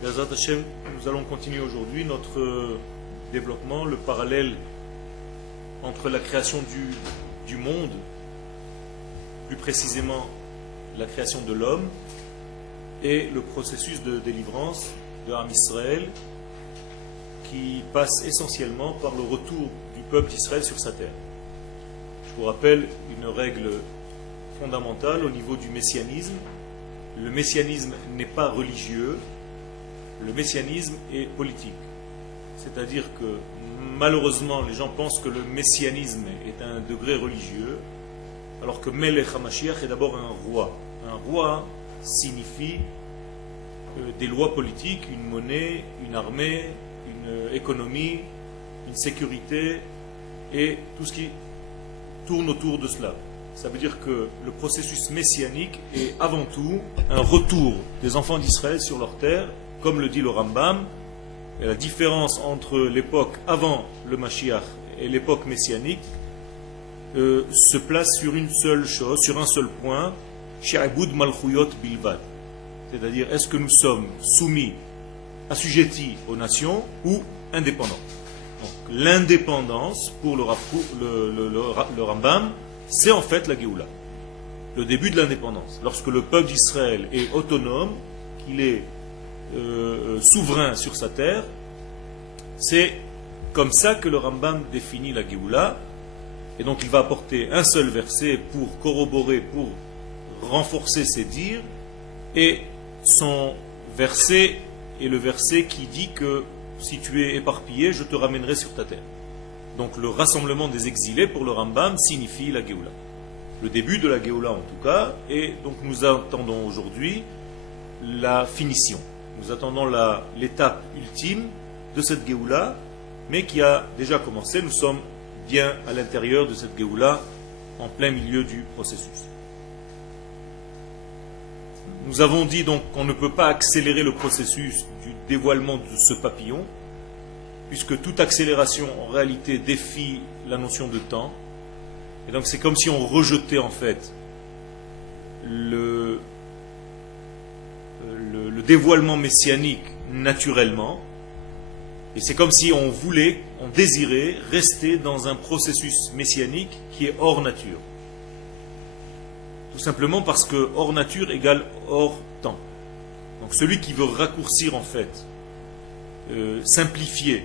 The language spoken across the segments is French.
Bezrat Hashem, nous allons continuer aujourd'hui notre développement, le parallèle entre la création du monde, plus précisément la création de l'homme, et le processus de délivrance de Am Israël, qui passe essentiellement par le retour du peuple d'Israël sur sa terre. Je vous rappelle une règle fondamentale au niveau du messianisme. Le messianisme n'est pas religieux, le messianisme est politique. C'est-à-dire que malheureusement les gens pensent que le messianisme est un degré religieux, alors que Melech HaMashiach est d'abord un roi. Un roi signifie des lois politiques, une monnaie, une armée, une économie, une sécurité et tout ce qui tourne autour de cela. Ça veut dire que le processus messianique est avant tout un retour des enfants d'Israël sur leur terre, comme le dit le Rambam. Et la différence entre l'époque avant le Mashiach et l'époque messianique se place sur une seule chose, sur un seul point, She'abud Malchuyot Bilvad. C'est-à-dire, est-ce que nous sommes soumis, assujettis aux nations ou indépendants? Donc, l'indépendance, pour le Rambam, c'est en fait la Géoula, le début de l'indépendance. Lorsque le peuple d'Israël est autonome, qu'il est souverain sur sa terre, c'est comme ça que le Rambam définit la Géoula. Et donc il va apporter un seul verset pour corroborer, pour renforcer ses dires, et son verset est le verset qui dit que si tu es éparpillé, je te ramènerai sur ta terre. Donc le rassemblement des exilés pour le Rambam signifie la Géoula. Le début de la Géoula en tout cas, et donc nous attendons aujourd'hui la finition. Nous attendons l'étape ultime de cette Géoula, mais qui a déjà commencé. Nous sommes bien à l'intérieur de cette Géoula, en plein milieu du processus. Nous avons dit donc qu'on ne peut pas accélérer le processus du dévoilement de ce papillon, puisque toute accélération en réalité défie la notion de temps. Et donc c'est comme si on rejetait en fait le dévoilement messianique naturellement, et c'est comme si on voulait, on désirait rester dans un processus messianique qui est hors nature. Tout simplement parce que hors nature égale hors temps. Donc celui qui veut raccourcir en fait, simplifier,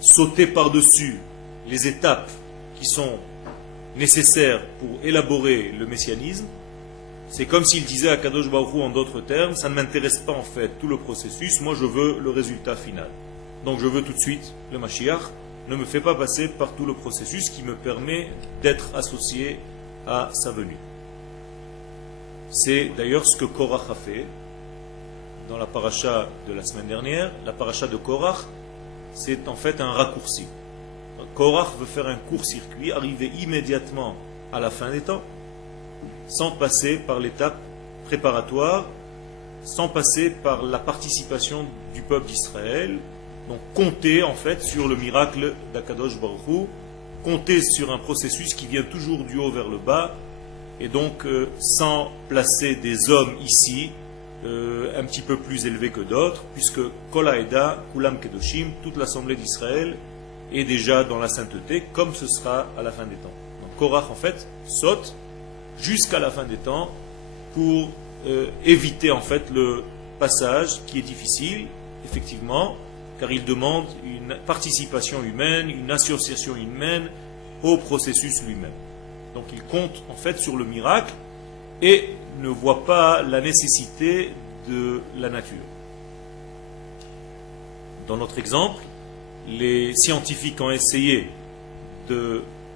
sauter par-dessus les étapes qui sont nécessaires pour élaborer le messianisme, c'est comme s'il disait à Kadosh Baruch Hu en d'autres termes, ça ne m'intéresse pas en fait tout le processus, moi je veux le résultat final. Donc je veux tout de suite le Mashiach, ne me fais pas passer par tout le processus qui me permet d'être associé à sa venue. C'est d'ailleurs ce que Korach a fait dans la paracha de la semaine dernière. La paracha de Korach, c'est en fait un raccourci. Korach veut faire un court-circuit, arriver immédiatement à la fin des temps, sans passer par l'étape préparatoire, sans passer par la participation du peuple d'Israël. Donc compter en fait sur le miracle d'Akadosh Baruch Hu, compter sur un processus qui vient toujours du haut vers le bas, et donc sans placer des hommes ici un petit peu plus élevés que d'autres, puisque Kol Haeda, Kulam Kedoshim, toute l'assemblée d'Israël est déjà dans la sainteté, comme ce sera à la fin des temps. Donc Korach en fait saute jusqu'à la fin des temps pour éviter en fait le passage qui est difficile, effectivement, car il demande une participation humaine, une association humaine au processus lui-même. Donc il compte en fait sur le miracle et ne voit pas la nécessité de la nature. Dans notre exemple, les scientifiques ont essayé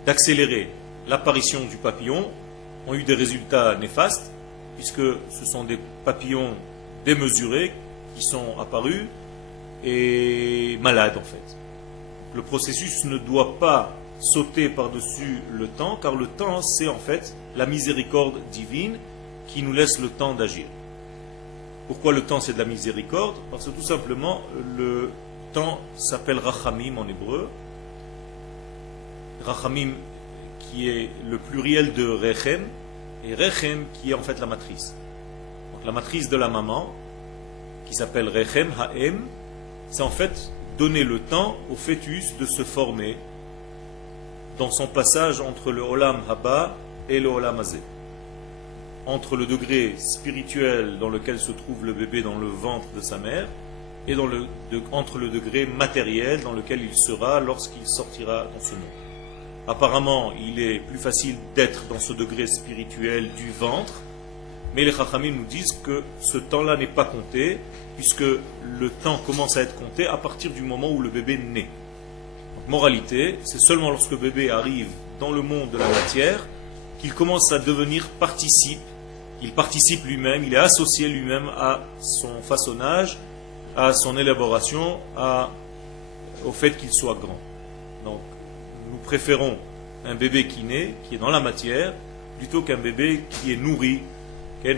d'accélérer l'apparition du papillon, ont eu des résultats néfastes, puisque ce sont des papillons démesurés qui sont apparus et malades en fait. Le processus ne doit pas sauter par-dessus le temps, car le temps c'est en fait la miséricorde divine qui nous laisse le temps d'agir. Pourquoi le temps c'est de la miséricorde? Parce que tout simplement le temps s'appelle Rachamim en hébreu. Rachamim qui est le pluriel de Rechem, et Rechem qui est en fait la matrice. Donc la matrice de la maman qui s'appelle Rechem Ha'em, c'est en fait donner le temps au fœtus de se former dans son passage entre le Olam Haba et le Olam Hazé. Entre le degré spirituel dans lequel se trouve le bébé dans le ventre de sa mère et entre le degré matériel dans lequel il sera lorsqu'il sortira dans ce monde. Apparemment, il est plus facile d'être dans ce degré spirituel du ventre, mais les Chachamim nous disent que ce temps-là n'est pas compté, puisque le temps commence à être compté à partir du moment où le bébé naît. Donc, moralité, c'est seulement lorsque le bébé arrive dans le monde de la matière qu'il commence à devenir participe. Il participe lui-même, il est associé lui-même à son façonnage, à son élaboration, au fait qu'il soit grand. Donc, nous préférons un bébé qui naît, qui est dans la matière, plutôt qu'un bébé qui est nourri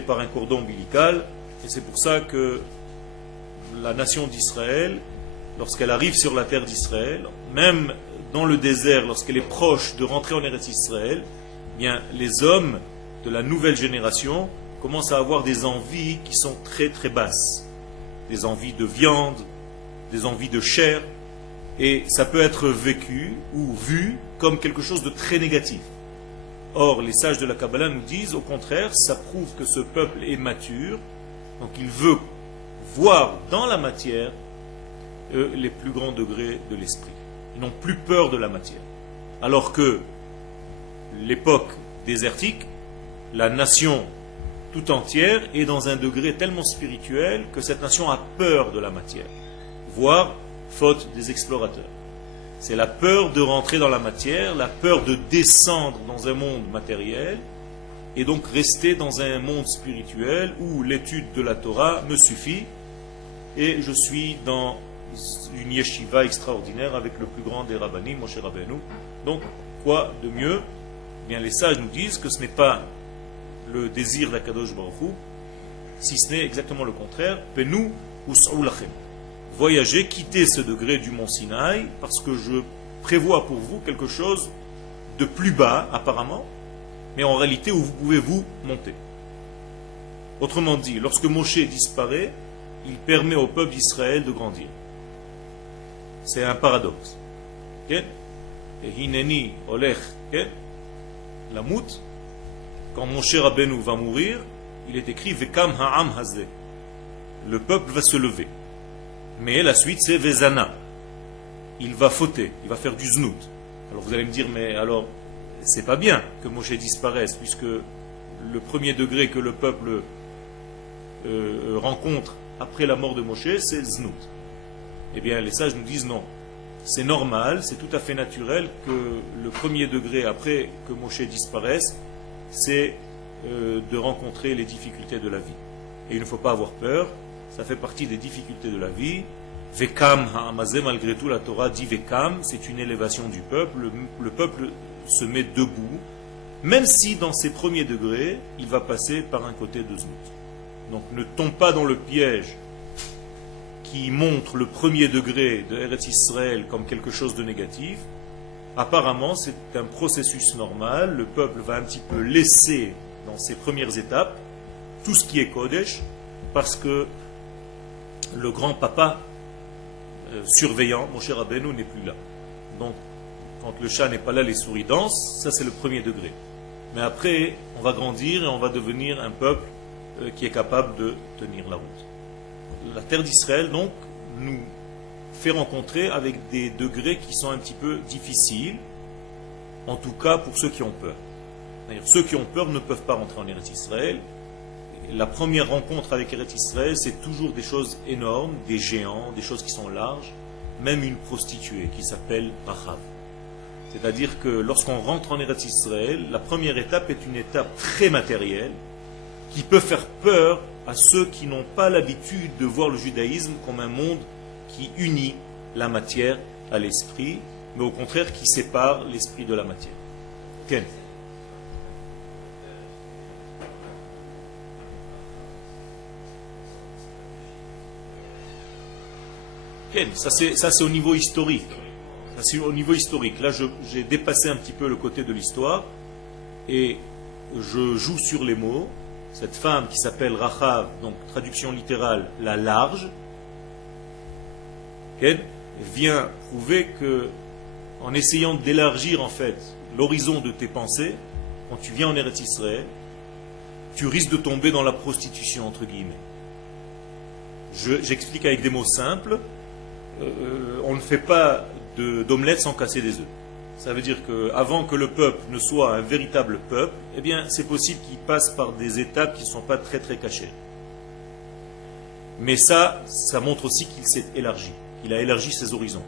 par un cordon ombilical. Et c'est pour ça que la nation d'Israël, lorsqu'elle arrive sur la terre d'Israël, même dans le désert, lorsqu'elle est proche de rentrer en Eretz Israël, eh bien, les hommes de la nouvelle génération commencent à avoir des envies qui sont très très basses. Des envies de viande, des envies de chair, et ça peut être vécu ou vu comme quelque chose de très négatif. Or, les sages de la Kabbalah nous disent, au contraire, ça prouve que ce peuple est mature, donc il veut voir dans la matière les plus grands degrés de l'esprit. Ils n'ont plus peur de la matière. Alors que l'époque désertique, la nation tout entière est dans un degré tellement spirituel que cette nation a peur de la matière, voire faute des explorateurs. C'est la peur de rentrer dans la matière, la peur de descendre dans un monde matériel et donc rester dans un monde spirituel où l'étude de la Torah me suffit et je suis dans une yeshiva extraordinaire avec le plus grand des rabbanim, Moshe Rabbeinu. Donc, quoi de mieux? Eh bien, les sages nous disent que ce n'est pas le désir d'Akadosh Baruch Hu, si ce n'est exactement le contraire. Penu us'u lachem. Voyagez, quittez ce degré du mont Sinaï, parce que je prévois pour vous quelque chose de plus bas, apparemment, mais en réalité où vous pouvez vous monter. Autrement dit, lorsque Moshe disparaît, il permet au peuple d'Israël de grandir. C'est un paradoxe. Et Hineni Olech Lamut, quand Moshe Rabbeinu va mourir, il est écrit Vekam Ha'am Hazeh. Le peuple va se lever. Mais la suite c'est Vezana. Il va fauter, il va faire du znout. Alors vous allez me dire, mais alors, c'est pas bien que Moshe disparaisse, puisque le premier degré que le peuple rencontre après la mort de Moshe, c'est znout. Eh bien, les sages nous disent non. C'est normal, c'est tout à fait naturel que le premier degré après que Moshe disparaisse, c'est de rencontrer les difficultés de la vie. Et il ne faut pas avoir peur, ça fait partie des difficultés de la vie. Vekam ha'amazé, malgré tout, la Torah dit Vekam, c'est une élévation du peuple. Le peuple se met debout, même si dans ses premiers degrés, il va passer par un côté de znout. Donc ne tombe pas dans le piège qui montre le premier degré de Eretz Israël comme quelque chose de négatif. Apparemment, c'est un processus normal. Le peuple va un petit peu laisser dans ses premières étapes tout ce qui est Kodesh, parce que le grand papa surveillant, Moshe Rabbeinu, n'est plus là. Donc, quand le chat n'est pas là, les souris dansent. Ça, c'est le premier degré. Mais après, on va grandir et on va devenir un peuple qui est capable de tenir la route. La terre d'Israël, donc, nous fait rencontrer avec des degrés qui sont un petit peu difficiles, en tout cas pour ceux qui ont peur. D'ailleurs, ceux qui ont peur ne peuvent pas rentrer en Eretz Israël. La première rencontre avec Eretz Israël, c'est toujours des choses énormes, des géants, des choses qui sont larges, même une prostituée qui s'appelle Rachav. C'est-à-dire que lorsqu'on rentre en Eretz Israël, la première étape est une étape très matérielle qui peut faire peur à ceux qui n'ont pas l'habitude de voir le judaïsme comme un monde qui unit la matière à l'esprit, mais au contraire qui sépare l'esprit de la matière. Ken. Ken, ça c'est au niveau historique. Ça c'est au niveau historique. Là, j'ai dépassé un petit peu le côté de l'histoire et je joue sur les mots. cette femme qui s'appelle Rachav, donc traduction littérale, la large, elle vient prouver que, en essayant d'élargir en fait l'horizon de tes pensées, quand tu viens en Eretz Israël, tu risques de tomber dans la prostitution, entre guillemets. J'explique avec des mots simples. On ne fait pas d'omelette sans casser des œufs. Ça veut dire qu'avant que le peuple ne soit un véritable peuple, eh bien, c'est possible qu'il passe par des étapes qui ne sont pas très très cachées. Mais ça montre aussi qu'il s'est élargi. Il a élargi ses horizons.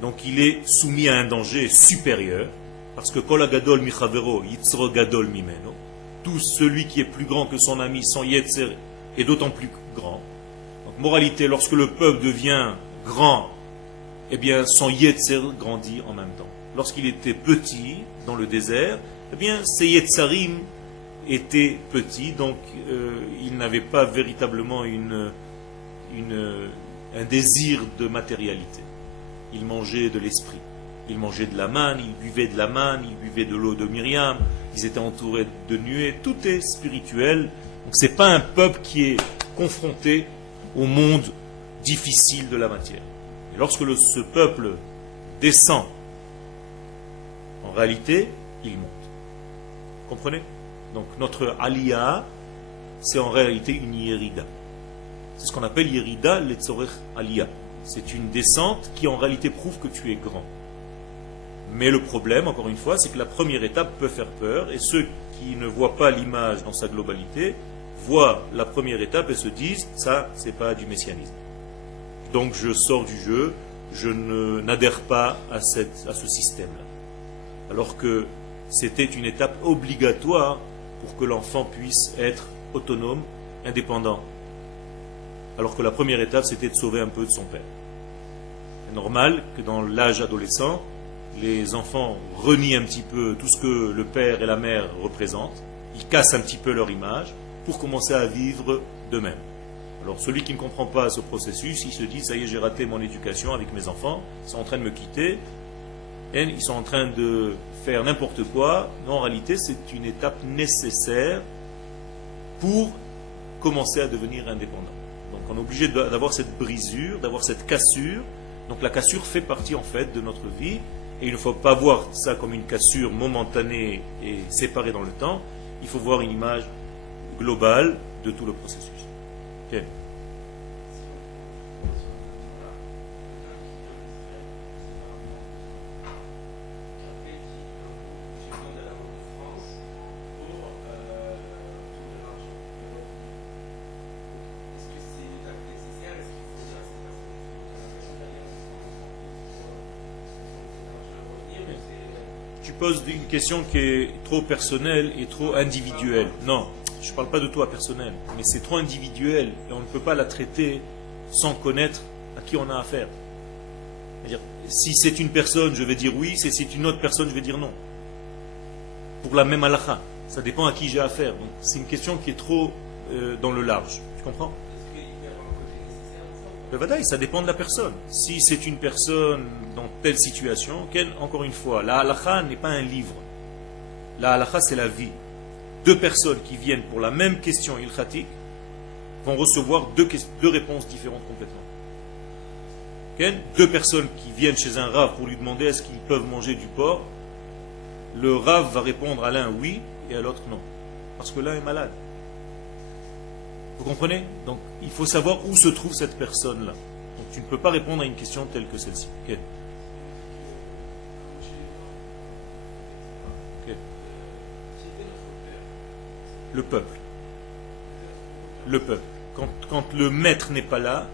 Donc il est soumis à un danger supérieur, parce que Kol Gadol Michavero, Yitzro Gadol Mimeno, tout celui qui est plus grand que son ami, son Yetzer, est d'autant plus grand. Donc moralité, lorsque le peuple devient grand, eh bien son Yetzer grandit en même temps. Lorsqu'il était petit, dans le désert, eh bien ses Yetzarim étaient petits, donc il n'avait pas véritablement un désir de matérialité. Il mangeait de l'esprit. Il mangeait de la manne, il buvait de la manne, il buvait de l'eau de Myriam, ils étaient entourés de nuées, tout est spirituel. Donc ce n'est pas un peuple qui est confronté au monde difficile de la matière. Et lorsque ce peuple descend, en réalité, il monte. Comprenez? Donc notre aliyah, c'est en réalité une yérida. C'est ce qu'on appelle yérida letzorech aliyah. C'est une descente qui en réalité prouve que tu es grand. Mais le problème, encore une fois, c'est que la première étape peut faire peur, et ceux qui ne voient pas l'image dans sa globalité voient la première étape et se disent ça, c'est pas du messianisme. Donc je sors du jeu, je n'adhère pas à ce système-là. Alors que c'était une étape obligatoire pour que l'enfant puisse être autonome, indépendant. Alors que la première étape, c'était de sauver un peu de son père. C'est normal que dans l'âge adolescent, les enfants renient un petit peu tout ce que le père et la mère représentent, ils cassent un petit peu leur image pour commencer à vivre d'eux-mêmes. Alors celui qui ne comprend pas ce processus, il se dit, ça y est, j'ai raté mon éducation avec mes enfants, ils sont en train de me quitter, et ils sont en train de faire n'importe quoi. Non, en réalité, c'est une étape nécessaire pour commencer à devenir indépendant. Donc on est obligé d'avoir cette brisure, d'avoir cette cassure. Donc la cassure fait partie en fait de notre vie, et il ne faut pas voir ça comme une cassure momentanée et séparée dans le temps. Il faut voir une image globale de tout le processus. Okay. Tu poses une question qui est trop personnelle et trop individuelle. Non, je ne parle pas de toi personnel, mais c'est trop individuel et on ne peut pas la traiter sans connaître à qui on a affaire. C'est-à-dire, si c'est une personne, je vais dire oui, si c'est une autre personne, je vais dire non. Pour la même halakha, ça dépend à qui j'ai affaire. Donc, c'est une question qui est trop dans le large. Tu comprends? Ça dépend de la personne. Si c'est une personne dans telle situation, encore une fois, la halakha n'est pas un livre. La halakha, c'est la vie. Deux personnes qui viennent pour la même question ilkhatique vont recevoir deux réponses différentes complètement. Deux personnes qui viennent chez un rav pour lui demander est-ce qu'ils peuvent manger du porc, le rav va répondre à l'un oui et à l'autre non. Parce que l'un est malade. Vous comprenez? Donc, il faut savoir où se trouve cette personne-là. Donc, tu ne peux pas répondre à une question telle que celle-ci. Okay. Okay. Le peuple. Le peuple. Quand le maître n'est pas là,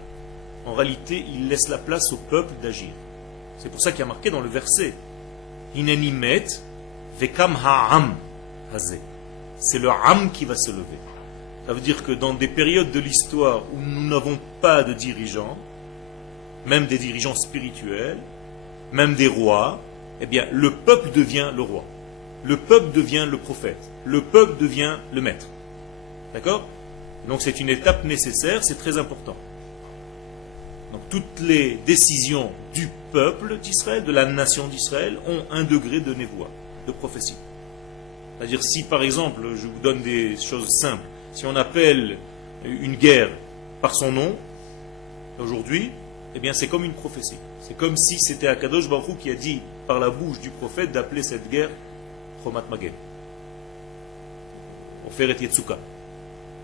en réalité, il laisse la place au peuple d'agir. C'est pour ça qu'il y a marqué dans le verset Hineni met vekam ha'am hazeh. C'est le ham qui va se lever. Ça veut dire que dans des périodes de l'histoire où nous n'avons pas de dirigeants, même des dirigeants spirituels, même des rois, eh bien, le peuple devient le roi. Le peuple devient le prophète. Le peuple devient le maître. D'accord? Donc c'est une étape nécessaire, c'est très important. Donc toutes les décisions du peuple d'Israël, de la nation d'Israël, ont un degré de névoie, de prophétie. C'est-à-dire si par exemple, je vous donne des choses simples, si on appelle une guerre par son nom, aujourd'hui, eh bien c'est comme une prophétie. C'est comme si c'était Akadosh Baruch Hu qui a dit par la bouche du prophète d'appeler cette guerre Chomat Magen. Oferet Yetsuka.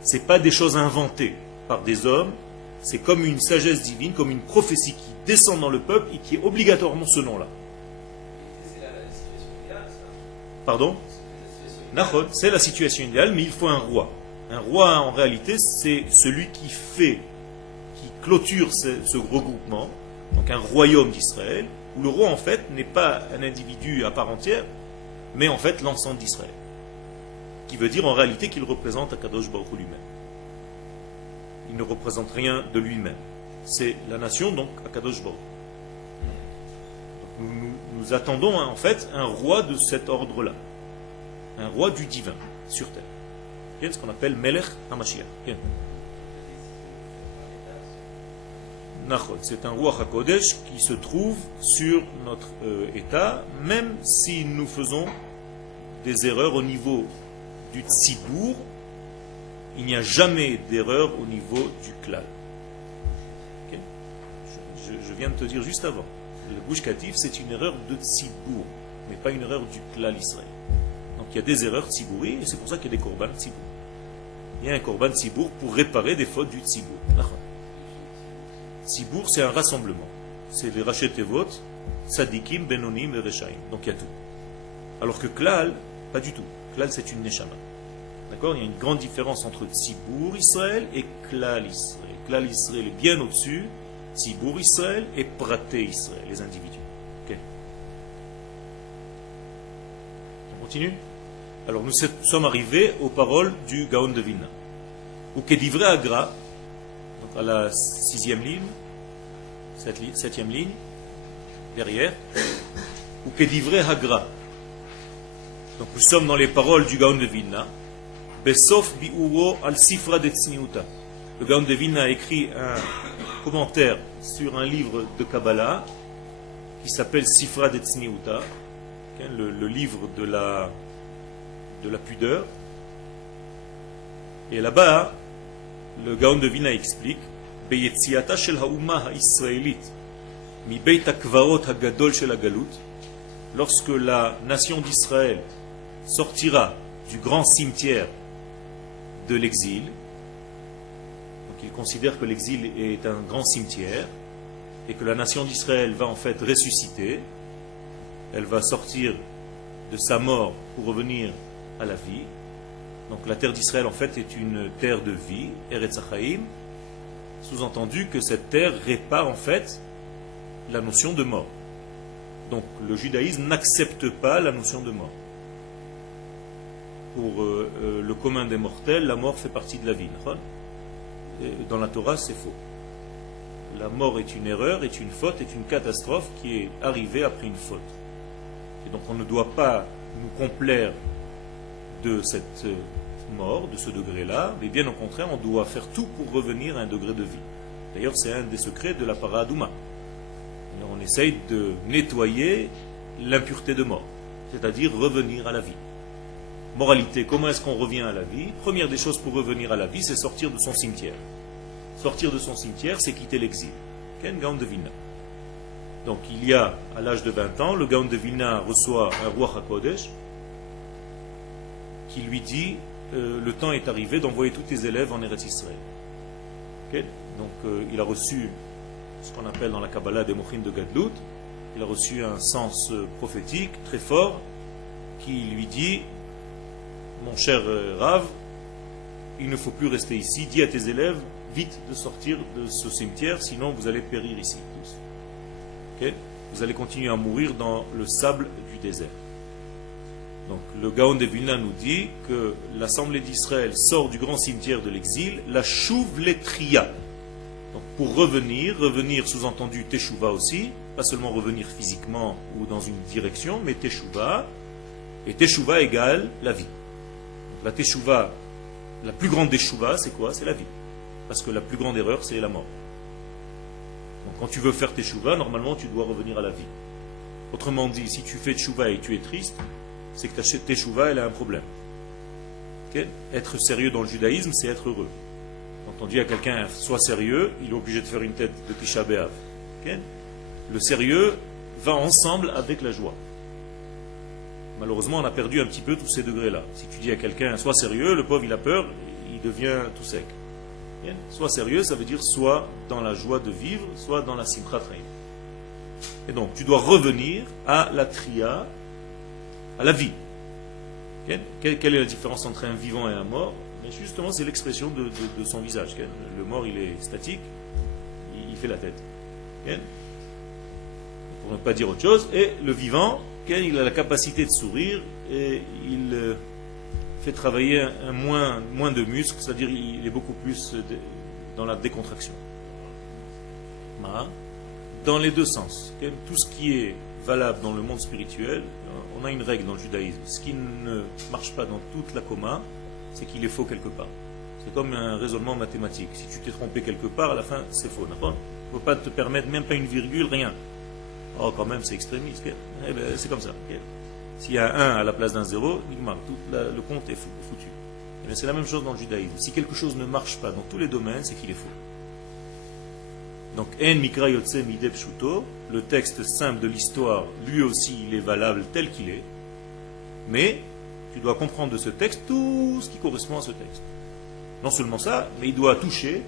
Ce n'est pas des choses inventées par des hommes, c'est comme une sagesse divine, comme une prophétie qui descend dans le peuple et qui est obligatoirement ce nom-là. Pardon? C'est la situation idéale, mais il faut un roi. Un roi, en réalité, c'est celui qui clôture ce regroupement, donc un royaume d'Israël, où le roi, en fait, n'est pas un individu à part entière, mais en fait l'ensemble d'Israël. Qui veut dire en réalité qu'il représente Akadosh Baruch Hu lui-même. Il ne représente rien de lui-même. C'est la nation, donc Akadosh Baruch Hu. Nous attendons en fait un roi de cet ordre-là. Un roi du divin sur terre. C'est ce qu'on appelle Melech HaMashiach. C'est un roi HaKodesh qui se trouve sur notre état, même si nous faisons des erreurs au niveau du Tzibour, il n'y a jamais d'erreur au niveau du klal. Okay? Je viens de te dire juste avant, le Gush Katif c'est une erreur de Tzibour, mais pas une erreur du klal Israël. Donc il y a des erreurs Tzibouri, et c'est pour ça qu'il y a des korban Tzibour. Il y a un korban Tzibour pour réparer des fautes du Tzibour. Tzibour c'est un rassemblement. C'est les Rachet Tevot, Tzadikim, Benonim et Rechaim. Donc il y a tout. Alors que klal, pas du tout. Klal c'est une neshama. D'accord? Il y a une grande différence entre Tzibour Israël et Klal Israël. Klal Israël est bien au-dessus, Tzibour Israël et Praté Israël, les individus. Okay. On continue? Alors nous sommes arrivés aux paroles du Gaon de Vilna. Ou Kedivre Agra, donc à la 6e ligne, 7e ligne, derrière, ou Kedivre Agra. Donc nous sommes dans les paroles du Gaon de Vilna. Besof bi'uro al sifra de tzniuta. Le Gaon de Vilna a écrit un commentaire sur un livre de Kabbalah qui s'appelle Sifra de tzniuta, le livre de la pudeur. Et là-bas, le Gaon de Vilna explique Beyetziata shel ha'umma ha'israelit mi beit ha'kvarot ha'gadol shel ha'galut. Lorsque la nation d'Israël sortira du grand cimetière de l'exil, donc il considère que l'exil est un grand cimetière et que la nation d'Israël va en fait ressusciter, elle va sortir de sa mort pour revenir à la vie. Donc la terre d'Israël en fait est une terre de vie, Eretz HaChaim, sous-entendu que cette terre répare en fait la notion de mort. Donc le judaïsme n'accepte pas la notion de mort. Pour le commun des mortels, la mort fait partie de la vie. Dans la Torah, c'est faux. La mort est une erreur, est une faute, est une catastrophe qui est arrivée après une faute. Et donc on ne doit pas nous complaire de cette mort, de ce degré-là, mais bien au contraire, on doit faire tout pour revenir à un degré de vie. D'ailleurs, c'est un des secrets de la Paradouma. On essaye de nettoyer l'impureté de mort, c'est-à-dire revenir à la vie. Moralité, comment est-ce qu'on revient à la vie? Première des choses pour revenir à la vie, c'est sortir de son cimetière. Sortir de son cimetière, c'est quitter l'exil. Ken Gaon de Vilna. Donc il y a, à l'âge de 20 ans, le Gaon de Vilna reçoit un roi HaKodesh qui lui dit le temps est arrivé d'envoyer tous tes élèves en Eretz Israël. Okay? Donc il a reçu ce qu'on appelle dans la Kabbalah des Mochin de Gadlut. Il a reçu un sens prophétique très fort qui lui dit mon cher Rav, il ne faut plus rester ici, dis à tes élèves vite de sortir de ce cimetière, sinon vous allez périr ici tous. Okay? Vous allez continuer à mourir dans le sable du désert. Donc le Gaon de Vilna nous dit que l'Assemblée d'Israël sort du grand cimetière de l'exil, la chouv letria. Donc pour revenir sous-entendu teshuva aussi, pas seulement revenir physiquement ou dans une direction, mais teshuva, et teshuva égale la vie. Donc la teshuva, la plus grande des teshuvas, c'est quoi? C'est la vie. Parce que la plus grande erreur, c'est la mort. Donc quand tu veux faire teshuva, normalement tu dois revenir à la vie. Autrement dit, si tu fais teshuva et tu es triste, c'est que ta teshuva, elle a un problème. Okay? Être sérieux dans le judaïsme, c'est être heureux. Quand on dit à quelqu'un, sois sérieux, il est obligé de faire une tête de Tisha B'Av. Okay? Le sérieux va ensemble avec la joie. Malheureusement, on a perdu un petit peu tous ces degrés-là. Si tu dis à quelqu'un, sois sérieux, le pauvre, il a peur, il devient tout sec. Okay? Sois sérieux, ça veut dire soit dans la joie de vivre, soit dans la simchat chaim. Et donc, tu dois revenir à la tria, à la vie. Okay? Quelle est la différence entre un vivant et un mort? Mais justement, c'est l'expression de son visage. Okay? Le mort, il est statique, il fait la tête. Okay? Pour ne pas dire autre chose. Et le vivant, okay, il a la capacité de sourire et il fait travailler moins de muscles, c'est-à-dire il est beaucoup plus dans la décontraction. Dans les deux sens. Okay? Tout ce qui est valable dans le monde spirituel, on a une règle dans le judaïsme. Ce qui ne marche pas dans toute la coma, c'est qu'il est faux quelque part. C'est comme un raisonnement mathématique. Si tu t'es trompé quelque part, à la fin, c'est faux. Il ne faut pas te permettre même pas une virgule, rien. Oh, quand même, c'est extrémiste. Okay? Eh ben, c'est comme ça. Okay? S'il y a un 1 à la place d'un 0, le compte est foutu. Eh bien, c'est la même chose dans le judaïsme. Si quelque chose ne marche pas dans tous les domaines, c'est qu'il est faux. Donc, En Mikra Yotse Mideh Pshuto, le texte simple de l'histoire, lui aussi, il est valable tel qu'il est. Mais, tu dois comprendre de ce texte tout ce qui correspond à ce texte. Non seulement ça, mais il doit toucher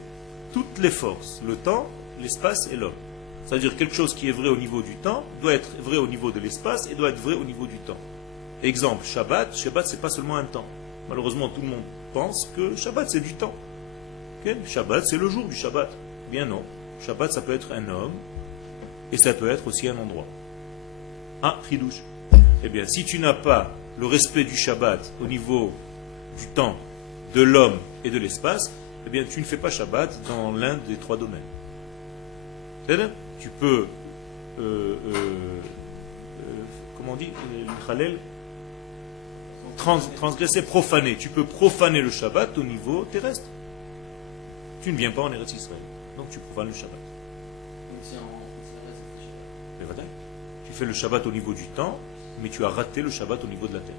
toutes les forces, le temps, l'espace et l'homme. C'est-à-dire quelque chose qui est vrai au niveau du temps doit être vrai au niveau de l'espace et doit être vrai au niveau du temps. Exemple, Shabbat. Shabbat, c'est pas seulement un temps. Malheureusement, tout le monde pense que Shabbat, c'est du temps. Okay? Shabbat, c'est le jour du Shabbat. Eh bien non. Shabbat, ça peut être un homme et ça peut être aussi un endroit. Ah, Chidouche. Eh bien, si tu n'as pas le respect du Shabbat au niveau du temps, de l'homme et de l'espace, eh bien, tu ne fais pas Shabbat dans l'un des trois domaines. C'est-à-dire, tu peux, comment on dit, Khalel, transgresser, profaner. Tu peux profaner le Shabbat au niveau terrestre. Tu ne viens pas en Eretz Israël. Donc tu profanes le Shabbat. Tu fais le Shabbat au niveau du temps, mais tu as raté le Shabbat au niveau de la terre.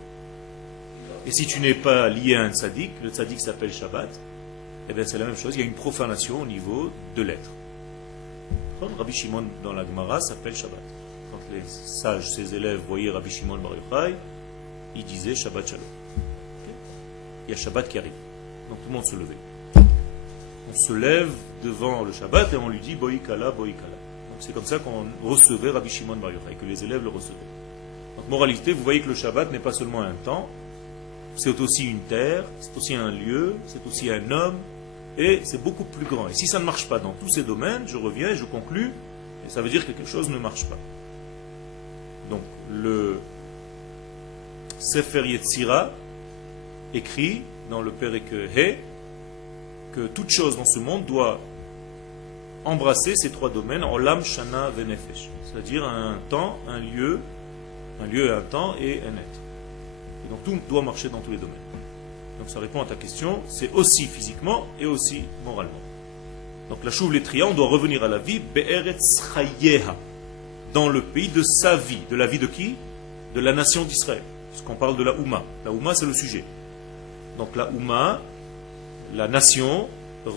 Et si tu n'es pas lié à un tzaddik, le tzaddik s'appelle Shabbat, eh bien c'est la même chose, il y a une profanation au niveau de l'être. Rabbi Shimon dans la Gemara s'appelle Shabbat. Quand les sages, ses élèves, voyaient Rabbi Shimon Bar Yochai, ils disaient Shabbat Shalom. Okay? Il y a Shabbat qui arrive. Donc tout le monde se levait. On se lève devant le Shabbat et on lui dit Boïkala, Boïkala. Donc c'est comme ça qu'on recevait Rabbi Shimon Bar Yochai, que les élèves le recevaient. Donc moralité, vous voyez que le Shabbat n'est pas seulement un temps, c'est aussi une terre, c'est aussi un lieu, c'est aussi un homme, et c'est beaucoup plus grand. Et si ça ne marche pas dans tous ces domaines, je reviens et je conclus, et ça veut dire que quelque chose ne marche pas. Donc le Sefer Yetzira écrit dans le Perek He que toute chose dans ce monde doit embrasser ces trois domaines, Olam, Shana, Venefesh, c'est-à-dire un temps, un lieu et un temps et un être. Et donc tout doit marcher dans tous les domaines. Donc ça répond à ta question, c'est aussi physiquement et aussi moralement. Donc la chouve letria, on doit revenir à la vie, Be'eretz Chayeha, dans le pays de sa vie. De la vie de qui? De la nation d'Israël. Puisqu'on parle de la Ouma. La Ouma, c'est le sujet. Donc la Ouma, la nation,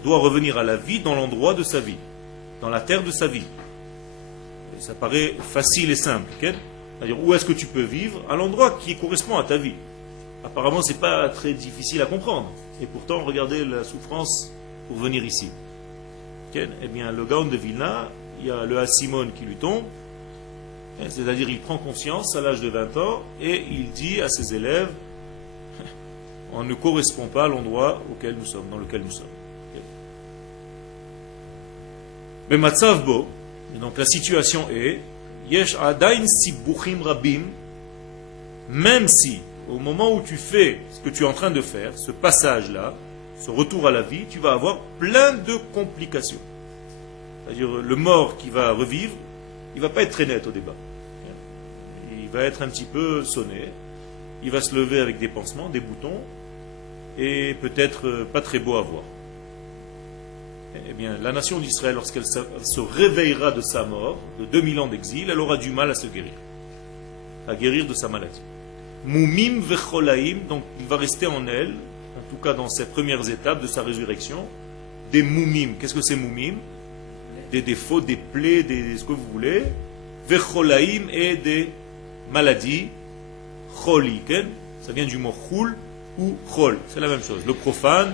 doit revenir à la vie dans l'endroit de sa vie, dans la terre de sa vie. Et ça paraît facile et simple. Okay? C'est-à-dire, où est-ce que tu peux vivre? À l'endroit qui correspond à ta vie. Apparemment, ce n'est pas très difficile à comprendre. Et pourtant, regardez la souffrance pour venir ici. Okay? Eh bien, le Gaon de Vilna, il y a le Hasimon qui lui tombe. C'est-à-dire, il prend conscience à l'âge de 20 ans et il dit à ses élèves, on ne correspond pas à l'endroit auquel nous sommes, dans lequel nous sommes. Mais Matzavbo, donc la situation est, Yesh Adain Sibuchim Rabim, même si au moment où tu fais ce que tu es en train de faire, ce passage-là, ce retour à la vie, tu vas avoir plein de complications. C'est-à-dire le mort qui va revivre, il ne va pas être très net au débat. Il va être un petit peu sonné, il va se lever avec des pansements, des boutons, et peut-être pas très beau à voir. Eh bien, la nation d'Israël, lorsqu'elle se réveillera de sa mort, de 2000 ans d'exil, elle aura du mal à se guérir, à guérir de sa maladie. Mumim vecholaim, donc il va rester en elle, en tout cas dans ces premières étapes de sa résurrection, des mumim. Qu'est-ce que c'est mumim? Des défauts, des plaies, ce que vous voulez. Vecholaim et des maladies. Choli, ça vient du mot choul ou chol, c'est la même chose. Le profane,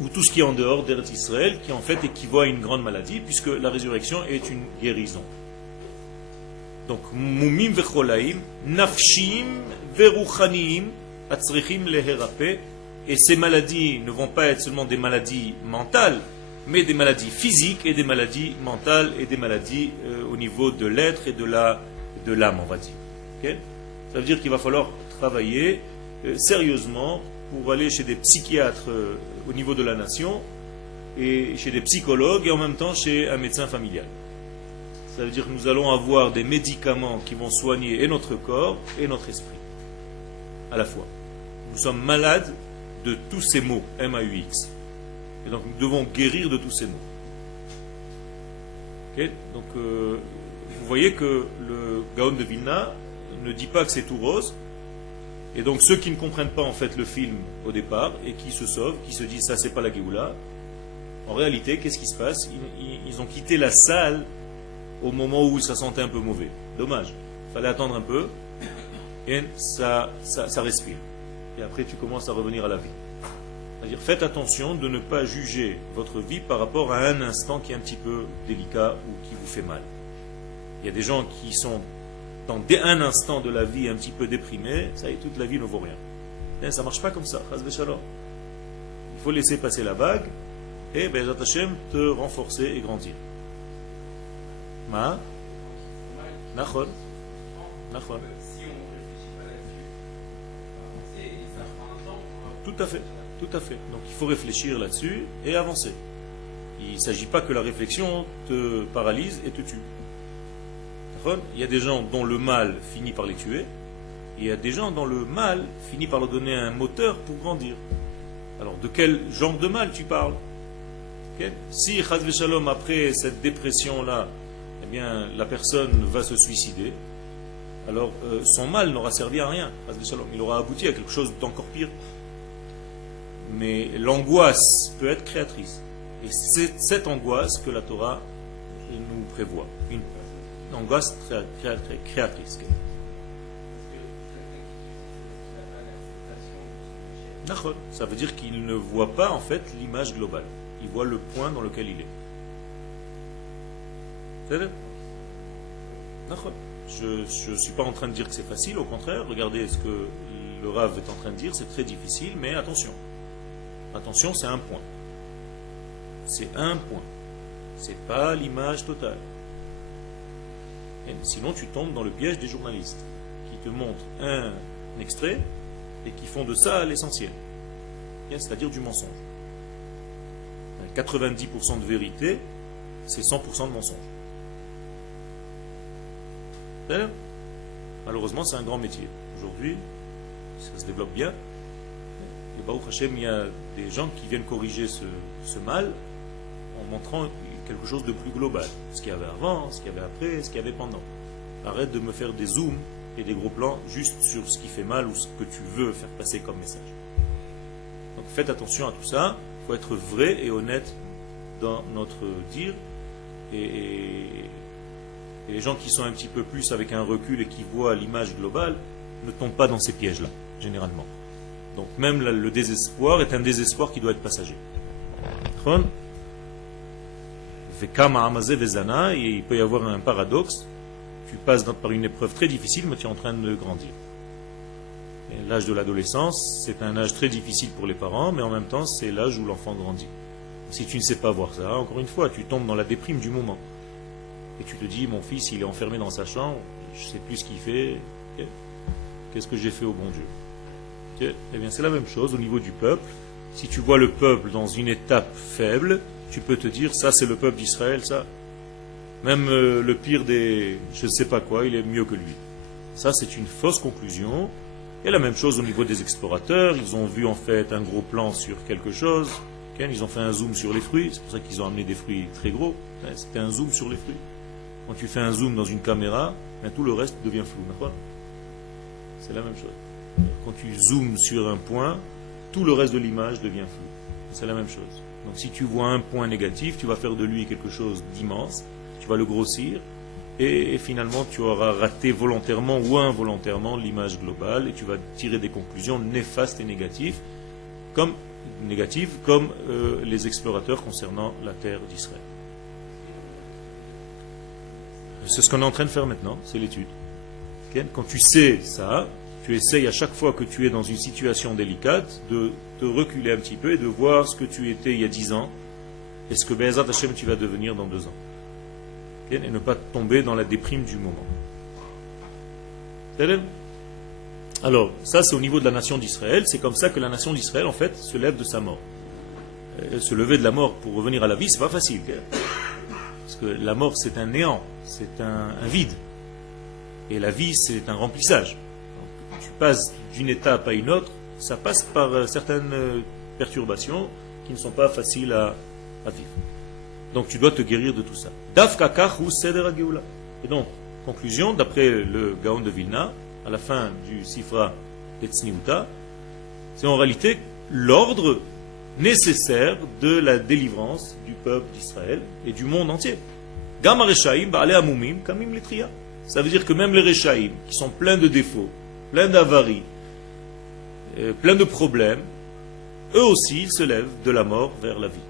ou tout ce qui est en dehors d'Eretz Israël, qui en fait équivaut à une grande maladie, puisque la résurrection est une guérison. Donc, mumim vecholaim, nafshim veruchaniim, atzrichim leherape, et ces maladies ne vont pas être seulement des maladies mentales, mais des maladies physiques et des maladies mentales et des maladies au niveau de l'être et de l'âme, on va dire. Okay? Ça veut dire qu'il va falloir travailler sérieusement pour aller chez des psychiatres au niveau de la nation et chez des psychologues et en même temps chez un médecin familial. Ça veut dire que nous allons avoir des médicaments qui vont soigner et notre corps et notre esprit à la fois. Nous sommes malades de tous ces mots, M-A-U-X. Et donc nous devons guérir de tous ces mots. Okay? Donc vous voyez que le Gaon de Vilna ne dit pas que c'est tout rose. Et donc ceux qui ne comprennent pas en fait le film au départ et qui se sauvent, qui se disent ça c'est pas la Géoula, en réalité qu'est-ce qui se passe? Ils ont quitté la salle au moment où ça sentait un peu mauvais. Dommage. Il fallait attendre un peu et ça respire. Et après tu commences à revenir à la vie. C'est-à-dire faites attention de ne pas juger votre vie par rapport à un instant qui est un petit peu délicat ou qui vous fait mal. Il y a des gens qui sont dans un instant de la vie un petit peu déprimé, ça y est, toute la vie ne vaut rien. Ça ne marche pas comme ça. Il faut laisser passer la vague et Be'ezrat Hashem te renforcer et grandir. Ma Nachon. Nachon. Tout à fait. Tout à fait. Donc il faut réfléchir là-dessus et avancer. Il ne s'agit pas que la réflexion te paralyse et te tue. Il y a des gens dont le mal finit par les tuer, et il y a des gens dont le mal finit par leur donner un moteur pour grandir. Alors, de quel genre de mal tu parles? Okay? Si, Chaz v'Shalom, après cette dépression-là, eh bien, la personne va se suicider, alors son mal n'aura servi à rien, Chaz v'Shalom. Il aura abouti à quelque chose d'encore pire. Mais l'angoisse peut être créatrice. Et c'est cette angoisse que la Torah nous prévoit. Une angoisse créatrice. Ça veut dire qu'il ne voit pas en fait l'image globale. Il voit le point dans lequel il est. Je ne suis pas en train de dire que c'est facile, au contraire, regardez ce que le Rav est en train de dire, c'est très difficile, mais attention. Attention, c'est un point. C'est un point. C'est pas l'image totale. Et sinon, tu tombes dans le piège des journalistes qui te montrent un extrait et qui font de ça l'essentiel. C'est-à-dire du mensonge. 90% de vérité, c'est 100% de mensonge. Malheureusement, c'est un grand métier. Aujourd'hui, ça se développe bien. Et Baruch Hashem, il y a des gens qui viennent corriger ce mal en montrant quelque chose de plus global. Ce qu'il y avait avant, ce qu'il y avait après, ce qu'il y avait pendant. Arrête de me faire des zooms et des gros plans juste sur ce qui fait mal ou ce que tu veux faire passer comme message. Donc faites attention à tout ça. Il faut être vrai et honnête dans notre dire. Et les gens qui sont un petit peu plus avec un recul et qui voient l'image globale ne tombent pas dans ces pièges-là, généralement. Donc même le désespoir est un désespoir qui doit être passager. Et il peut y avoir un paradoxe. Tu passes par une épreuve très difficile, mais tu es en train de grandir. L'âge de l'adolescence, c'est un âge très difficile pour les parents, mais en même temps, c'est l'âge où l'enfant grandit. Si tu ne sais pas voir ça, encore une fois, tu tombes dans la déprime du moment. Et tu te dis, mon fils, il est enfermé dans sa chambre, je ne sais plus ce qu'il fait. Qu'est-ce que j'ai fait au bon Dieu? Eh bien, c'est la même chose au niveau du peuple. Si tu vois le peuple dans une étape faible, tu peux te dire, ça c'est le peuple d'Israël, ça. Même le pire des je ne sais pas quoi, il est mieux que lui. Ça, c'est une fausse conclusion. Et la même chose au niveau des explorateurs. Ils ont vu en fait un gros plan sur quelque chose. Ils ont fait un zoom sur les fruits. C'est pour ça qu'ils ont amené des fruits très gros. C'était un zoom sur les fruits. Quand tu fais un zoom dans une caméra, tout le reste devient flou. C'est la même chose. Quand tu zoomes sur un point, tout le reste de l'image devient flou. C'est la même chose. Donc si tu vois un point négatif, tu vas faire de lui quelque chose d'immense, tu vas le grossir, et finalement tu auras raté volontairement ou involontairement l'image globale, et tu vas tirer des conclusions néfastes et négatives, comme les explorateurs concernant la terre d'Israël. C'est ce qu'on est en train de faire maintenant, c'est l'étude. Quand tu sais ça, tu essayes à chaque fois que tu es dans une situation délicate de te reculer un petit peu et de voir ce que tu étais il y a 10 ans et ce que Be'ezrat Hashem tu vas devenir dans 2 ans. Et ne pas tomber dans la déprime du moment. Alors, ça c'est au niveau de la nation d'Israël. C'est comme ça que la nation d'Israël en fait se lève de sa mort. Se lever de la mort pour revenir à la vie, c'est pas facile. Parce que la mort c'est un néant, c'est un vide. Et la vie c'est un remplissage. Donc, tu passes d'une étape à une autre, ça passe par certaines perturbations qui ne sont pas faciles à vivre. Donc tu dois te guérir de tout ça. Et donc, conclusion, d'après le Gaon de Vilna, à la fin du Sifra Tetzniuta, c'est en réalité l'ordre nécessaire de la délivrance du peuple d'Israël et du monde entier. Ça veut dire que même les Reshaïm, qui sont pleins de défauts, pleins d'avaries, pleins de problèmes, eux aussi ils se lèvent de la mort vers la vie.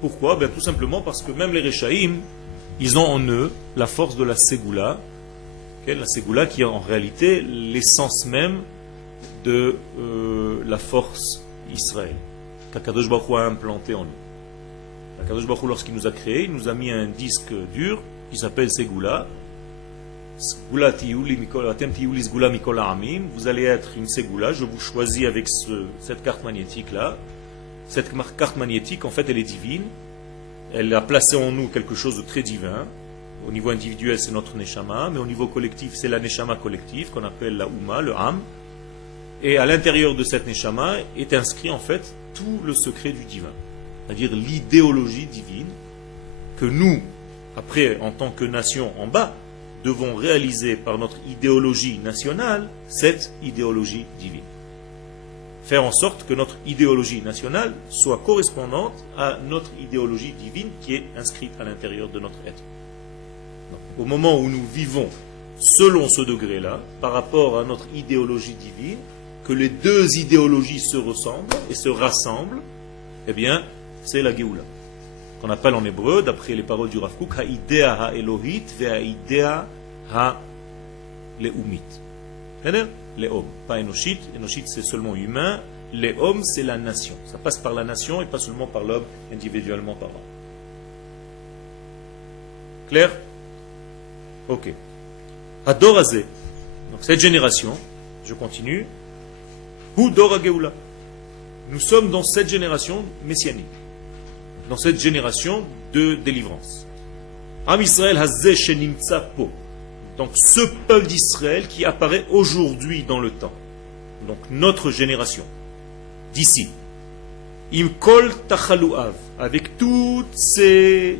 Pourquoi? Tout simplement parce que même les Reshaïm, ils ont en eux la force de la Ségoula, la Ségoula qui est en réalité l'essence même de la force Israël, qu'Akadosh Baruch Hu a implanté en nous. Akadosh Baruch Hu, lorsqu'il nous a créé, il nous a mis un disque dur qui s'appelle Ségoula. Vous allez être une Ségoula, je vous choisis avec cette carte magnétique-là. Cette carte magnétique, en fait, elle est divine. Elle a placé en nous quelque chose de très divin. Au niveau individuel, c'est notre Neshama, mais au niveau collectif, c'est la Neshama collective qu'on appelle la Ouma, le Ham. Et à l'intérieur de cette Neshama est inscrit, en fait, tout le secret du divin. C'est-à-dire l'idéologie divine que nous, après, en tant que nation en bas, devons réaliser par notre idéologie nationale cette idéologie divine. Faire en sorte que notre idéologie nationale soit correspondante à notre idéologie divine qui est inscrite à l'intérieur de notre être. Donc, au moment où nous vivons selon ce degré-là, par rapport à notre idéologie divine, que les deux idéologies se ressemblent et se rassemblent, eh bien, c'est la Géoula. Qu'on appelle en hébreu, d'après les paroles du Rav Kook, Ha'idea ha'elohit ve'ha'idea ha'leumit. C'est-à-dire les hommes, pas Enoshit. Enoshit c'est seulement humain. Les hommes c'est la nation. Ça passe par la nation et pas seulement par l'homme individuellement parlant. Clair? Ok. Adorazé. Donc cette génération, je continue. Hu Dora Geoula. Nous sommes dans cette génération messianique. Dans cette génération de délivrance. Am Israël Hazeh Shenimtsa Po. Donc ce peuple d'Israël qui apparaît aujourd'hui dans le temps. Donc notre génération. D'ici. Imkol Tachalouav. Avec toutes ces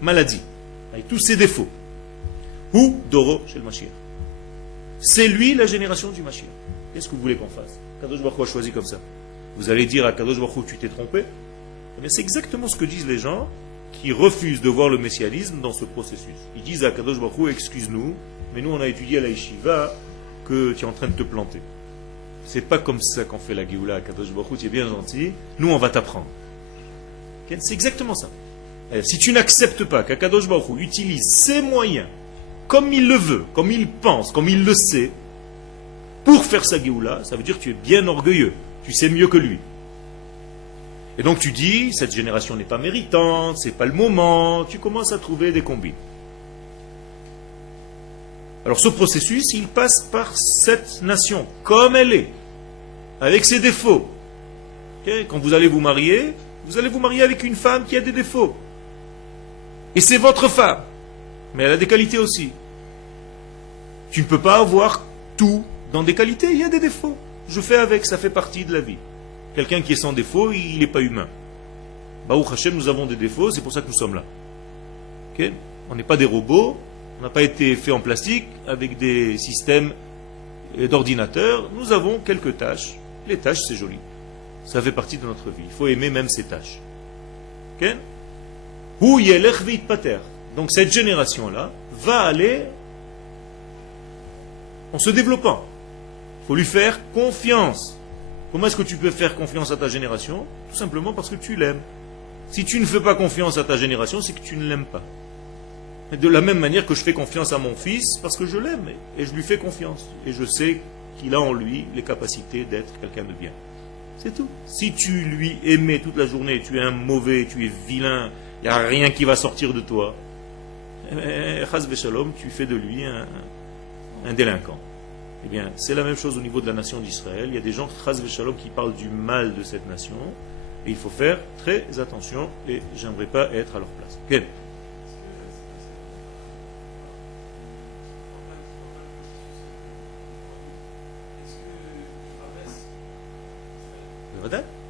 maladies. Avec tous ces défauts. Ou Doro chez le Mashiach. C'est lui la génération du Mashiach. Qu'est-ce que vous voulez qu'on fasse? Kadosh Baruch Hu a choisi comme ça. Vous allez dire à Kadosh Baruch Hu, tu t'es trompé? Mais c'est exactement ce que disent les gens qui refusent de voir le messianisme dans ce processus. Ils disent à Kadosh Baruch Hu, excuse-nous, mais nous on a étudié à la Yeshiva que tu es en train de te planter. C'est pas comme ça qu'on fait la Géoula à Kadosh Baruch Hu, tu es bien gentil, nous on va t'apprendre. C'est exactement ça. Si tu n'acceptes pas qu'Akadosh Baruch Hu utilise ses moyens, comme il le veut, comme il pense, comme il le sait, pour faire sa Géoula, ça veut dire que tu es bien orgueilleux, tu sais mieux que lui. Et donc tu dis, cette génération n'est pas méritante, c'est pas le moment, tu commences à trouver des combines. Alors ce processus, il passe par cette nation, comme elle est, avec ses défauts. Quand vous allez vous marier avec une femme qui a des défauts. Et c'est votre femme, mais elle a des qualités aussi. Tu ne peux pas avoir tout dans des qualités, il y a des défauts. Je fais avec, ça fait partie de la vie. Quelqu'un qui est sans défaut, il n'est pas humain. Baruch Hashem, nous avons des défauts, c'est pour ça que nous sommes là. Okay? On n'est pas des robots, On n'a pas été fait en plastique avec des systèmes d'ordinateur. Nous avons quelques tâches. Les tâches, c'est joli. Ça fait partie de notre vie. Il faut aimer même ces tâches. Ok? Donc cette génération-là va aller en se développant. Il faut lui faire confiance. Comment est-ce que tu peux faire confiance à ta génération? Tout simplement parce que tu l'aimes. Si tu ne fais pas confiance à ta génération, c'est que tu ne l'aimes pas. Et de la même manière que je fais confiance à mon fils, parce que je l'aime, et je lui fais confiance. Et je sais qu'il a en lui les capacités d'être quelqu'un de bien. C'est tout. Si tu lui aimais toute la journée, tu es un mauvais, tu es vilain, il n'y a rien qui va sortir de toi, chas v'shalom, tu fais de lui un délinquant. Eh bien, c'est la même chose au niveau de la nation d'Israël. Il y a des gens, chas v'shalom, qui parlent du mal de cette nation, et il faut faire très attention, et j'aimerais pas être à leur place. Okay.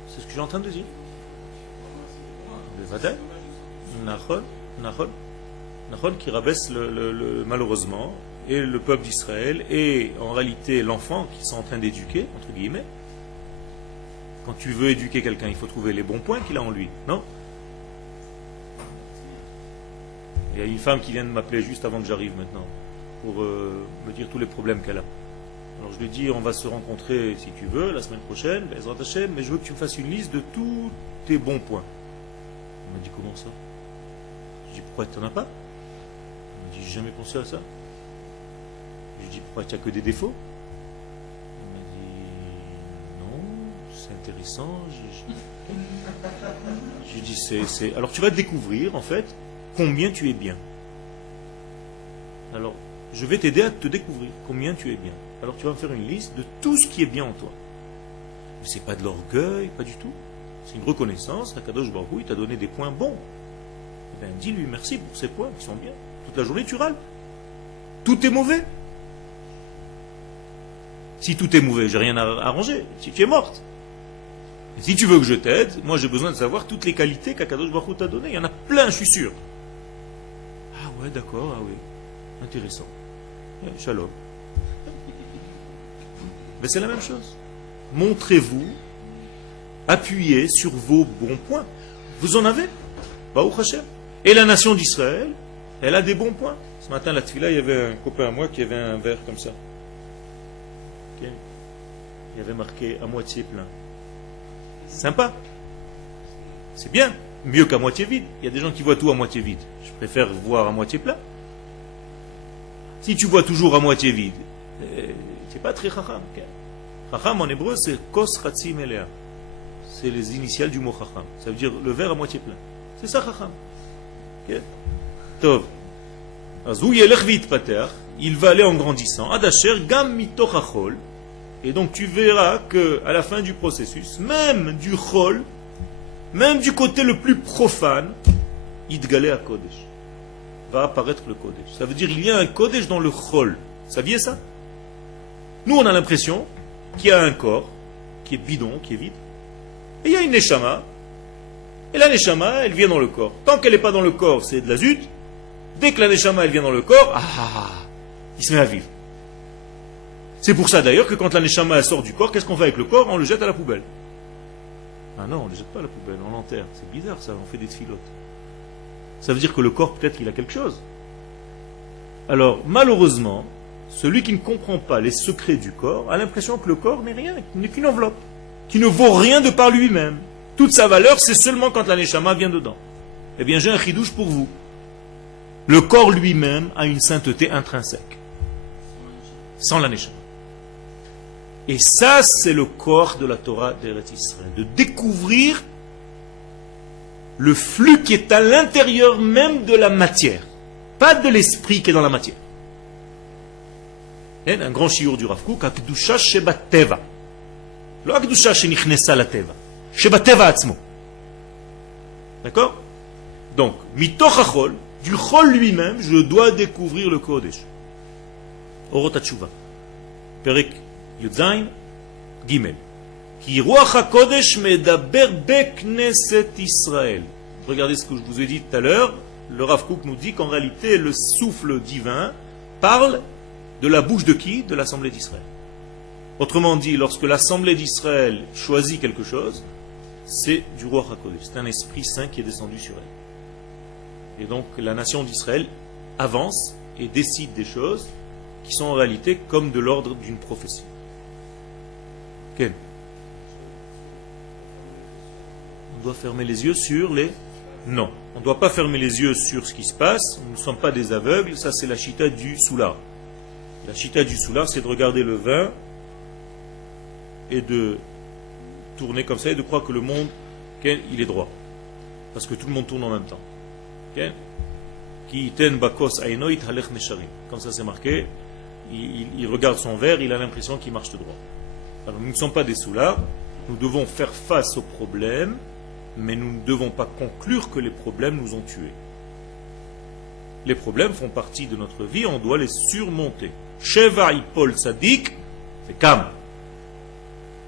C'est ce que je suis en train de dire. Le Vadaï, Nachon qui rabaisse malheureusement et le peuple d'Israël et en réalité l'enfant qu'ils sont en train d'éduquer, entre guillemets. Quand tu veux éduquer quelqu'un, il faut trouver les bons points qu'il a en lui, non? Il y a une femme qui vient de m'appeler juste avant que j'arrive maintenant pour me dire tous les problèmes qu'elle a. Alors je lui dis, on va se rencontrer si tu veux la semaine prochaine, Bezrat Hashem, mais je veux que tu me fasses une liste de tous tes bons points. Il m'a dit, comment ça? Je lui dis, pourquoi tu n'en as pas? Il m'a dit, j'ai jamais pensé à ça. Je lui dis, pourquoi tu n'as que des défauts? Il m'a dit, non, c'est intéressant. Je lui dis, alors tu vas découvrir en fait combien tu es bien. Alors, je vais t'aider à te découvrir combien tu es bien. Alors tu vas me faire une liste de tout ce qui est bien en toi. Mais c'est pas de l'orgueil, pas du tout. C'est une reconnaissance. Akadosh Baruch Hu, il t'a donné des points bons. Eh bien, dis-lui merci pour ces points qui sont bien. Toute la journée, tu râles. Tout est mauvais. Si tout est mauvais, j'ai rien à arranger. Si tu es morte. Et si tu veux que je t'aide, moi j'ai besoin de savoir toutes les qualités qu'Akadosh Baruch Hu t'a données. Il y en a plein, je suis sûr. Ah ouais, d'accord, ah oui. Intéressant. Shalom. Mais c'est la même chose. Montrez-vous, appuyez sur vos bons points. Vous en avez. Baruch Hashem. Et la nation d'Israël, elle a des bons points. Ce matin, à la tefila, il y avait un copain à moi qui avait un verre comme ça. Okay. Il y avait marqué à moitié plein. Sympa. C'est bien. Mieux qu'à moitié vide. Il y a des gens qui voient tout à moitié vide. Je préfère voir à moitié plein. Si tu vois toujours à moitié vide, c'est pas très chacham. Chacham en hébreu, c'est kos chatzi melea. C'est les initiales du mot chacham. Ça veut dire le verre à moitié plein. C'est ça chacham. Tov. Il va aller en grandissant. Adasher gam mitoch achol. Et donc tu verras que à la fin du processus, même du chol, même du côté le plus profane, idgalé à kodesh. Va apparaître le Kodesh. Ça veut dire qu'il y a un Kodesh dans le Chol. Vous saviez ça? Nous, on a l'impression qu'il y a un corps qui est bidon, qui est vide. Et il y a une Neshama. Et la Neshama, elle vient dans le corps. Tant qu'elle n'est pas dans le corps, c'est de la zut. Dès que la Neshama, elle vient dans le corps, il se met à vivre. C'est pour ça d'ailleurs que quand la Neshama elle sort du corps, qu'est-ce qu'on fait avec le corps? On le jette à la poubelle. Ah non, on ne le jette pas à la poubelle, on l'enterre. C'est bizarre ça, on fait des tfilotes. Ça veut dire que le corps, peut-être qu'il a quelque chose. Alors, malheureusement, celui qui ne comprend pas les secrets du corps a l'impression que le corps n'est rien, n'est qu'une enveloppe, qui ne vaut rien de par lui-même. Toute sa valeur, c'est seulement quand la neshama vient dedans. Eh bien, j'ai un chidouche pour vous. Le corps lui-même a une sainteté intrinsèque. Sans la neshama. Et ça, c'est le corps de la Torah d'Eretz Israël. De découvrir le flux qui est à l'intérieur même de la matière. Pas de l'esprit qui est dans la matière. Un grand shiur du Rav Kook, Akdusha Sheba Teva. Lo Akdusha Shenichnesa la Teva. Sheba Teva Atzmo. D'accord? Donc, Mitoch HaChol, du Chol lui-même, je dois découvrir le Kodesh. Orot HaTshuva. Perek Yudzain, Gimel. Ki Ruach HaKodesh medaber bekneset Israël. Regardez ce que je vous ai dit tout à l'heure. le Rav Kook nous dit qu'en réalité, le souffle divin parle de la bouche de qui? De l'Assemblée d'Israël. Autrement dit, lorsque l'Assemblée d'Israël choisit quelque chose, c'est du roi HaKodesh. C'est un esprit saint qui est descendu sur elle. Et donc, la nation d'Israël avance et décide des choses qui sont en réalité comme de l'ordre d'une prophétie. Quel? On doit fermer les yeux sur les... Non, on ne doit pas fermer les yeux sur ce qui se passe. Nous ne sommes pas des aveugles. Ça, c'est la chita du soulard. La chita du soulard, c'est de regarder le vin et de tourner comme ça et de croire que le monde, il est droit. Parce que tout le monde tourne en même temps. Comme ça, c'est marqué. Il regarde son verre, il a l'impression qu'il marche droit. Alors, nous ne sommes pas des soulards. Nous devons faire face aux problèmes, mais nous ne devons pas conclure que les problèmes nous ont tués. Les problèmes font partie de notre vie, on doit les surmonter. Sheva Ipol Tzadik, c'est Kam.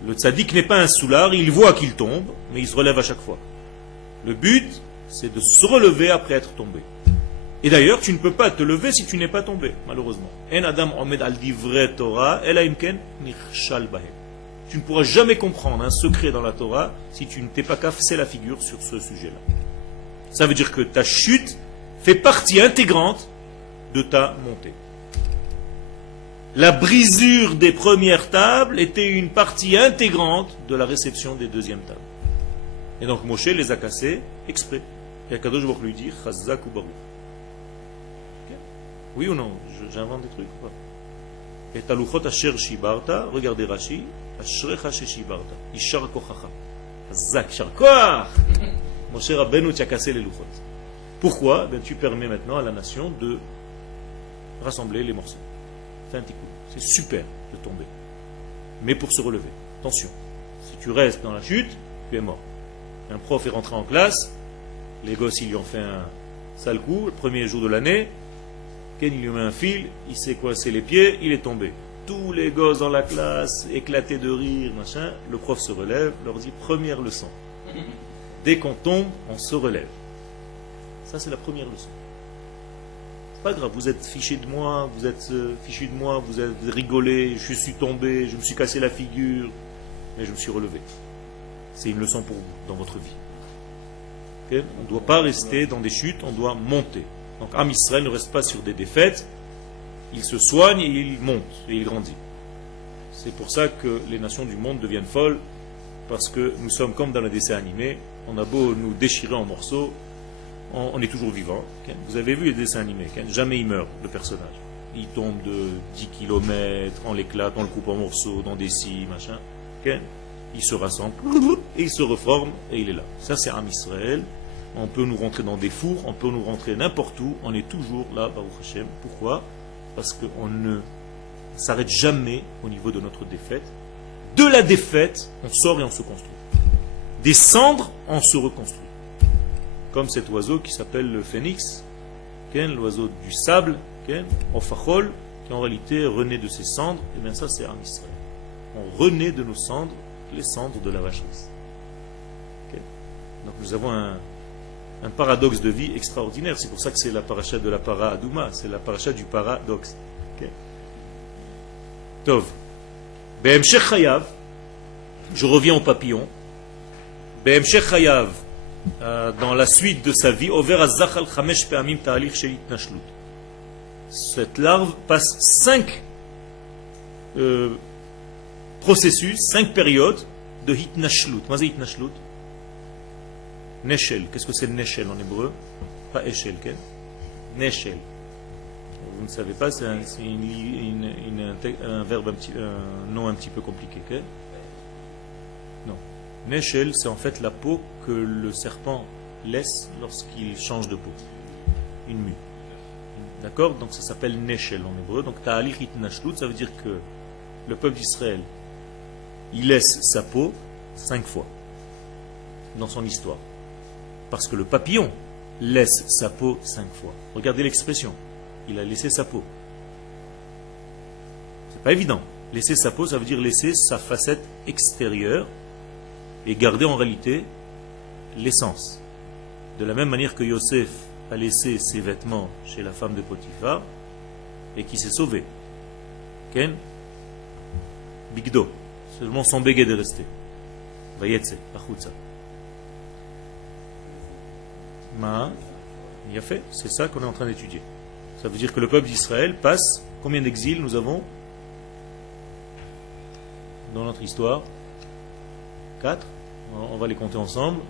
Le Tzadik n'est pas un soulard, il voit qu'il tombe, mais il se relève à chaque fois. Le but, c'est de se relever après être tombé. Et d'ailleurs, tu ne peux pas te lever si tu n'es pas tombé, malheureusement. En Adam Omed al Divrei Torah, Ela Imken Nichshal Bahem. Tu ne pourras jamais comprendre un secret dans la Torah si tu ne t'es pas cassé la figure sur ce sujet-là. Ça veut dire que ta chute fait partie intégrante de ta montée. La brisure des premières tables était une partie intégrante de la réception des deuxièmes tables. Et donc Moshe les a cassés exprès. Et Akadosh Baruch lui dit Chazak ou Baruch. Oui ou non? J'invente des trucs ou pas? Et Taluchot Asher Shibarta, regardez Rashi, Ashrecha Shibarta, Ishar Kochacha. Chazak, Ishar Koach. Moshe Rabbeinu, tu as cassé les Luchot. Pourquoi? Ben, tu permets maintenant à la nation de rassembler les morceaux. Fais un petit coup. C'est super de tomber. Mais pour se relever, attention. Si tu restes dans la chute, tu es mort. Un prof est rentré en classe, les gosses ils lui ont fait un sale coup, le premier jour de l'année, Ken il lui met un fil, il s'est coincé les pieds, il est tombé. Tous les gosses dans la classe, éclatés de rire, machin, le prof se relève, leur dit première leçon. Dès qu'on tombe, on se relève. Ça c'est la première leçon. C'est pas grave, vous êtes fichés de moi, vous êtes rigolé, je suis tombé, je me suis cassé la figure, mais je me suis relevé. C'est une leçon pour vous, dans votre vie. Okay? On ne doit pas rester dans des chutes, on doit monter. Donc Am Israël ne reste pas sur des défaites, il se soigne et il monte, et il grandit. C'est pour ça que les nations du monde deviennent folles, parce que nous sommes comme dans le dessin animé, on a beau nous déchirer en morceaux, on est toujours vivant. Okay? Vous avez vu les dessins animés, okay? Jamais il meurt, le personnage. Il tombe de 10 km, on l'éclate, on le coupe en morceaux, dans des scies, machin. Okay? Il se rassemble, et il se reforme, et il est là. Ça c'est Am Israël. On peut nous rentrer dans des fours, on peut nous rentrer n'importe où, on est toujours là, Baruch Hashem. Pourquoi? Parce qu'on ne s'arrête jamais au niveau de notre défaite. De la défaite, on sort et on se construit. Des cendres, on se reconstruit. Comme cet oiseau qui s'appelle le phénix, l'oiseau du sable, Ofachol, qui en réalité renaît de ses cendres, et bien ça c'est Am Israël. On renaît de nos cendres, les cendres de la vacheresse. Donc nous avons un paradoxe de vie extraordinaire. C'est pour ça que c'est la paracha de la para Adouma, c'est la paracha du paradoxe. Tov. Be'emshech chayav, je reviens au papillon. Be'emshech chayav, dans la suite de sa vie, over azachal chamesh pe'amim ta'alich shelit nashlut. Cette larve passe 5 processus, 5 périodes de hitnashlut. Qu'est-ce que c'est hitnashlut? Neshel. Qu'est-ce que c'est Neshel en hébreu? Pas Eshel, quel? Neshel. Vous ne savez pas, c'est un verbe, un nom un petit peu compliqué. Quel? Non. Neshel, c'est en fait la peau que le serpent laisse lorsqu'il change de peau. Une mue. D'accord? Donc ça s'appelle Neshel en hébreu. Donc Ta'alich Hitnashlut, ça veut dire que le peuple d'Israël, il laisse sa peau 5 fois dans son histoire. Parce que le papillon laisse sa peau 5 fois. Regardez l'expression. Il a laissé sa peau. C'est pas évident. Laisser sa peau, ça veut dire laisser sa facette extérieure et garder en réalité l'essence. De la même manière que Yosef a laissé ses vêtements chez la femme de Potiphar et qui s'est sauvé. Ken Bigdo. Seulement son béguet est resté. Vayetse, achutza. Ma, il a fait, c'est ça qu'on est en train d'étudier. Ça veut dire que le peuple d'Israël passe, combien d'exils nous avons dans notre histoire? 4. On va les compter ensemble.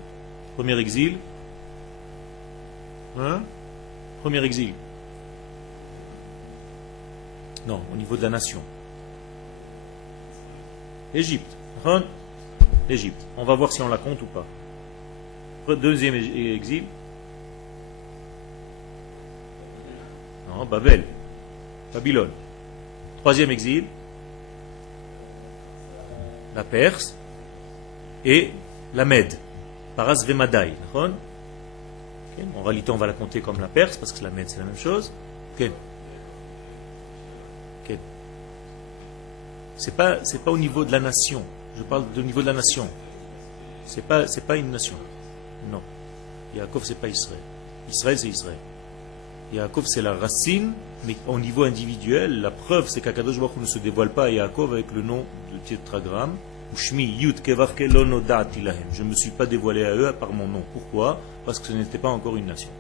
Premier exil. Premier exil. Non, au niveau de la nation. Égypte. L'Égypte. On va voir si on la compte ou pas. Deuxième exil. Non, Babel. Babylone. Troisième exil. La Perse. Et la Mède. Paras Vemadai. En réalité, on va la compter comme la Perse, parce que la Mède, c'est la même chose. C'est pas au niveau de la nation. Je parle du niveau de la nation. C'est pas une nation. Non. Yaakov, c'est pas Israël. Israël, c'est Israël. Yaakov, c'est la racine, mais au niveau individuel, la preuve, c'est qu'Akadosh Baruch Hu ne se dévoile pas à Yaakov avec le nom de tétragramme. Je ne me suis pas dévoilé à eux par mon nom. Pourquoi? Parce que ce n'était pas encore une nation.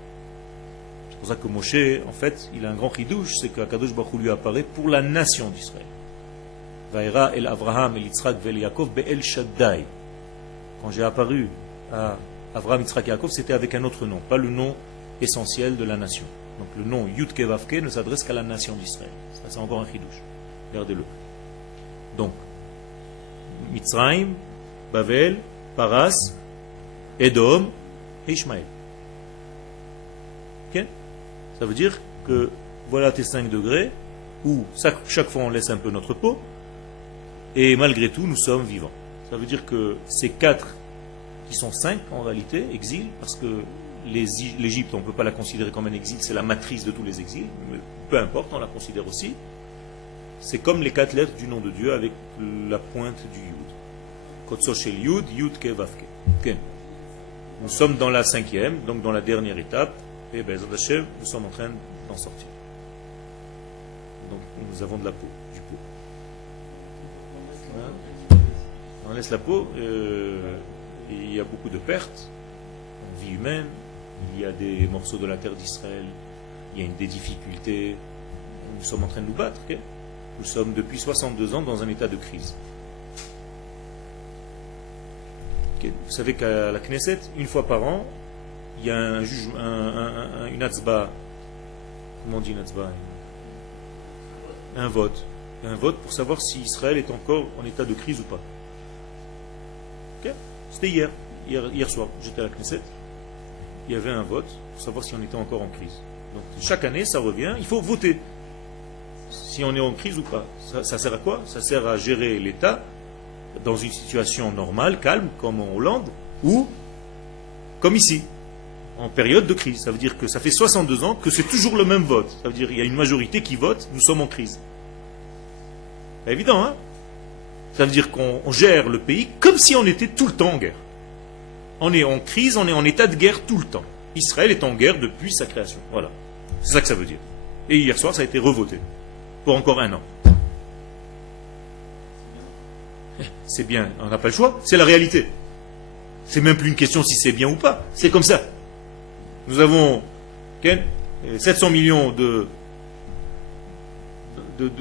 C'est pour ça que Moshe, en fait, il a un grand chidouche, c'est qu'Akadosh Baruch Hu lui apparaît pour la nation d'Israël. Vaïra el Avraham el Yitzhak vel Yaakov be'el Shaddai. Quand j'ai apparu à Avraham, Yitzhak et Yaakov, c'était avec un autre nom, pas le nom essentiel de la nation. Donc le nom Yud Kevavke ne s'adresse qu'à la nation d'Israël. Ça, c'est encore un chidouche. Regardez-le. Donc, Mitzrayim, Bavel, Paras, Edom et Ishmaël. Okay? Ça veut dire que voilà tes 5 degrés où chaque fois on laisse un peu notre peau et malgré tout nous sommes vivants. Ça veut dire que ces 4 qui sont 5 en réalité, exil, parce que l'Égypte on ne peut pas la considérer comme un exil, c'est la matrice de tous les exils, mais peu importe, on la considère aussi. C'est comme les 4 lettres du nom de Dieu avec la pointe du Yud. Kotso shel Yud, Yud ke Vavke. Okay. Nous sommes dans la 5e, donc dans la dernière étape, et Be'ezrat Hashem, nous sommes en train d'en sortir. Donc nous avons de la peau, du pot. On laisse la peau, il y a beaucoup de pertes en vie humaine, il y a des morceaux de la terre d'Israël, il y a des difficultés, nous sommes en train de nous battre. Okay? Nous sommes depuis 62 ans dans un état de crise. Okay. Vous savez qu'à la Knesset, une fois par an, il y a un juge, une atzba. Comment on dit une atzba? Un vote. Un vote pour savoir si Israël est encore en état de crise ou pas. Okay. C'était hier soir, j'étais à la Knesset. Il y avait un vote pour savoir si on était encore en crise. Donc chaque année, ça revient, il faut voter. Si on est en crise ou pas. Ça sert à quoi? Ça sert à gérer l'État dans une situation normale, calme, comme en Hollande, ou comme ici, en période de crise. Ça veut dire que ça fait 62 ans que c'est toujours le même vote. Ça veut dire qu'il y a une majorité qui vote, nous sommes en crise. C'est évident, hein? Ça veut dire qu'on gère le pays comme si on était tout le temps en guerre. On est en crise, on est en état de guerre tout le temps. Israël est en guerre depuis sa création. Voilà. C'est ça que ça veut dire. Et hier soir, ça a été revoté. Pour encore 1 an. C'est bien, on n'a pas le choix, c'est la réalité. C'est même plus une question si c'est bien ou pas, c'est comme ça. Nous avons 700 millions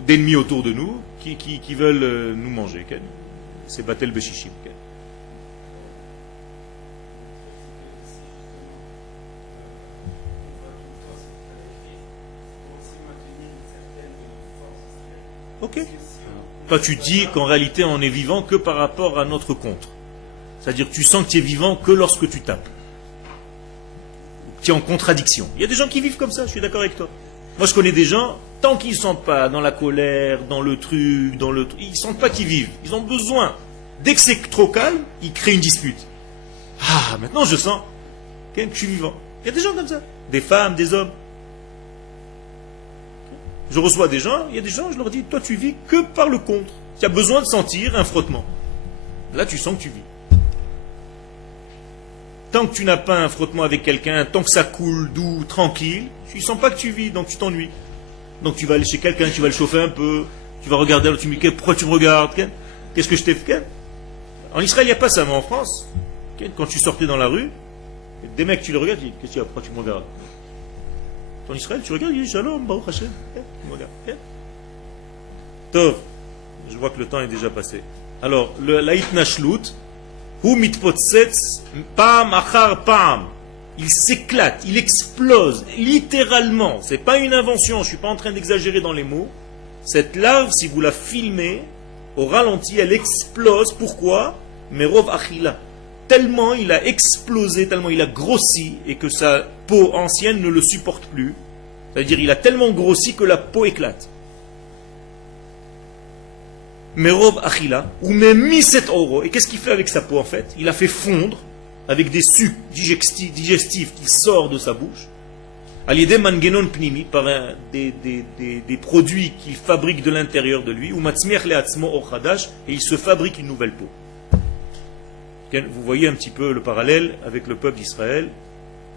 d'ennemis autour de nous qui veulent nous manger. C'est Batel Beshishim. Ok. Toi, tu dis qu'en réalité, on est vivant que par rapport à notre contre. C'est-à-dire que tu sens que tu es vivant que lorsque tu tapes. Tu es en contradiction. Il y a des gens qui vivent comme ça, je suis d'accord avec toi. Moi, je connais des gens, tant qu'ils ne sont pas dans la colère, dans le truc, ils ne sentent pas qu'ils vivent. Ils ont besoin. Dès que c'est trop calme, ils créent une dispute. Ah, maintenant je sens que je suis vivant. Il y a des gens comme ça. Des femmes, des hommes. Je reçois des gens, il y a des gens, je leur dis, toi tu vis que par le contre. Tu as besoin de sentir un frottement. Là tu sens que tu vis. tant que tu n'as pas un frottement avec quelqu'un, tant que ça coule doux, tranquille, tu ne sens pas que tu vis, donc tu t'ennuies. Donc tu vas aller chez quelqu'un, tu vas le chauffer un peu, tu vas regarder, alors tu me dis pourquoi tu me regardes? Qu'est-ce que je t'ai fait? En Israël, il n'y a pas ça, mais en France, quand tu sortais dans la rue, des mecs, tu les regardes, tu dis qu'est-ce qu'il y a, pourquoi tu me regardes? En Israël, tu regardes, il dit Shalom, Baruch Hashem, tu me regardes. Tov, je vois que le temps est déjà passé. Alors, la Itnashlut, Hu mitpotsetz pam achar pam. Il s'éclate, il explose, littéralement. C'est pas une invention, je suis pas en train d'exagérer dans les mots. Cette larve, si vous la filmez, au ralenti, elle explose. Pourquoi? Merov achila. Tellement il a explosé, tellement il a grossi, et que sa peau ancienne ne le supporte plus. C'est-à-dire, il a tellement grossi que la peau éclate. Merov achila, ou même cet oro. Et qu'est-ce qu'il fait avec sa peau en fait? Il a fait fondre avec des sucs digestifs qui sortent de sa bouche. Aliede mangenon pnimi, par des produits qu'il fabrique de l'intérieur de lui, ou matzmiach leatzmo or chadash, et il se fabrique une nouvelle peau. Vous voyez un petit peu le parallèle avec le peuple d'Israël.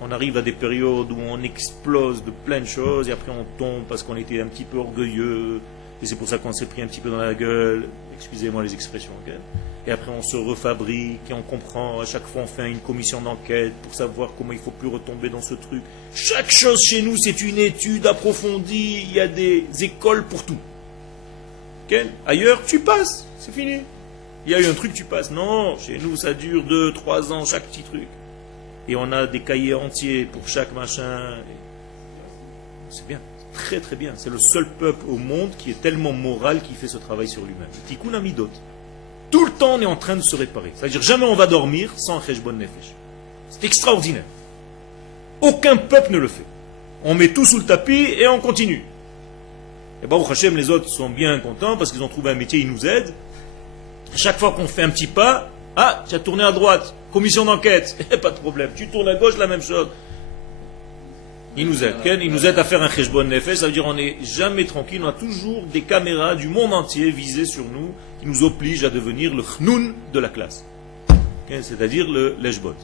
On arrive à des périodes où on explose de plein de choses, et après on tombe parce qu'on était un petit peu orgueilleux. Et c'est pour ça qu'on s'est pris un petit peu dans la gueule, excusez-moi les expressions, okay? Et après on se refabrique et on comprend, à chaque fois on fait une commission d'enquête pour savoir comment il ne faut plus retomber dans ce truc. Chaque chose chez nous c'est une étude approfondie, il y a des écoles pour tout. Okay? Ailleurs tu passes, c'est fini. Il y a eu un truc, tu passes. Non, chez nous ça dure 2-3 ans chaque petit truc. Et on a des cahiers entiers pour chaque machin. C'est bien. Très très bien. C'est le seul peuple au monde qui est tellement moral qui fait ce travail sur lui-même. Tikkun Amidot. Tout le temps on est en train de se réparer. C'est-à-dire jamais on va dormir sans Cheshbon Nefesh. C'est extraordinaire. Aucun peuple ne le fait. On met tout sous le tapis et on continue. Et Baruch Hashem, les autres sont bien contents parce qu'ils ont trouvé un métier, ils nous aident. Chaque fois qu'on fait un petit pas, ah, tu as tourné à droite, commission d'enquête, pas de problème. Tu tournes à gauche, la même chose. Il nous aide. Il nous aide à faire un cheshbon nefesh, ça veut dire on n'est jamais tranquille, on a toujours des caméras du monde entier visées sur nous qui nous obligent à devenir le chnoun de la classe. C'est-à-dire le leshbot.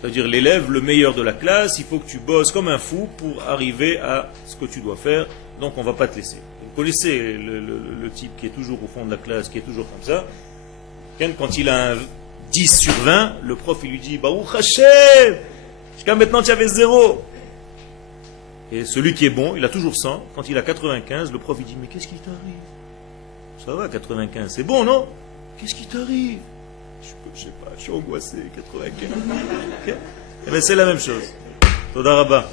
C'est-à-dire l'élève le meilleur de la classe, il faut que tu bosses comme un fou pour arriver à ce que tu dois faire, donc on ne va pas te laisser. Vous connaissez le type qui est toujours au fond de la classe, qui est toujours comme ça. Quand il a un 10 sur 20, le prof il lui dit Baruch Hashem, jusqu'à maintenant tu avais 0. Et celui qui est bon, il a toujours 100. Quand il a 95, le prof il dit mais qu'est-ce qui t'arrive? Ça va 95, c'est bon non? Qu'est-ce qui t'arrive? Je sais pas, je suis angoissé, 95. Okay? Et bien c'est la même chose. Toda Rabba.